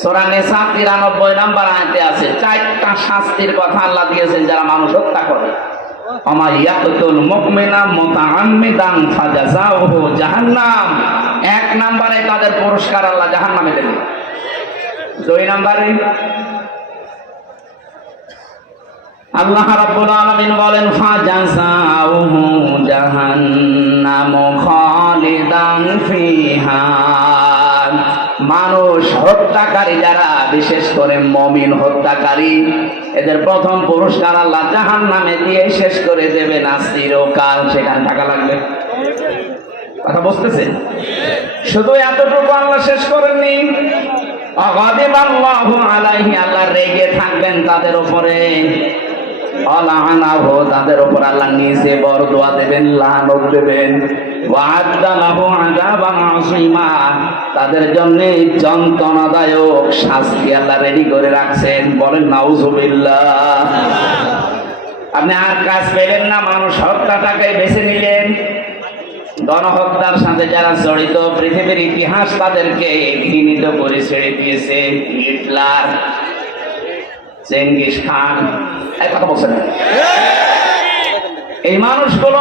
সোরানে সাত তিরানব্বই নাম্বার আয়তে আছে, চারটা শাস্তির কথা আল্লাহ দিয়েছেন যারা মানুষ হত্যা করে। আমার ইয়াকুতুল মুকমিনা মুতাআম্মিদান ফাজাযাউহু জাহান্নাম। এক নম্বরে তাদের পুরস্কার আল্লাহ জাহান্নামে দেবে দুই নম্বরে আল্লাহ রাব্বুল আলামিন বলেন, ফাজাযাউহু জাহান্নামু খালিদান ফিহা। মানুষ হত্যাকারী যারা, বিশেষ করে মমিন হত্যাকারী, এদের প্রথম পুরস্কার আল্লাহ জাহান নামে দিয়ে শেষ করে দেবে না, চিরকাল সেখানে থাকা লাগবে। কথা বুঝতেছেন? শুধু এতটুকু আল্লাহ শেষ করেননি। আল্লাহ রেগে থাকবেন তাদের উপরে। তাদের উপর আল্লাহ নিজে বড় দোয়া দেবেন, লানত দেবেন। তাদের জন্য যন্ত্রণাদায়ক শাস্তি আল্লাহ রেডি করে রাখছেন। বলেন, নাউজুবিল্লাহ। আপনি আর কাজ পেলেন না, মানুষ হত্যাটাকে বেছে নিলেন। গণহত্যার সাথে যারা জড়িত, পৃথিবীর ইতিহাস তাদেরকে ঘৃণিত করে ছেড়ে দিয়েছে। হিটলার চেঙ্গিস খান এক কথা বলছেন। এই মানুষগুলো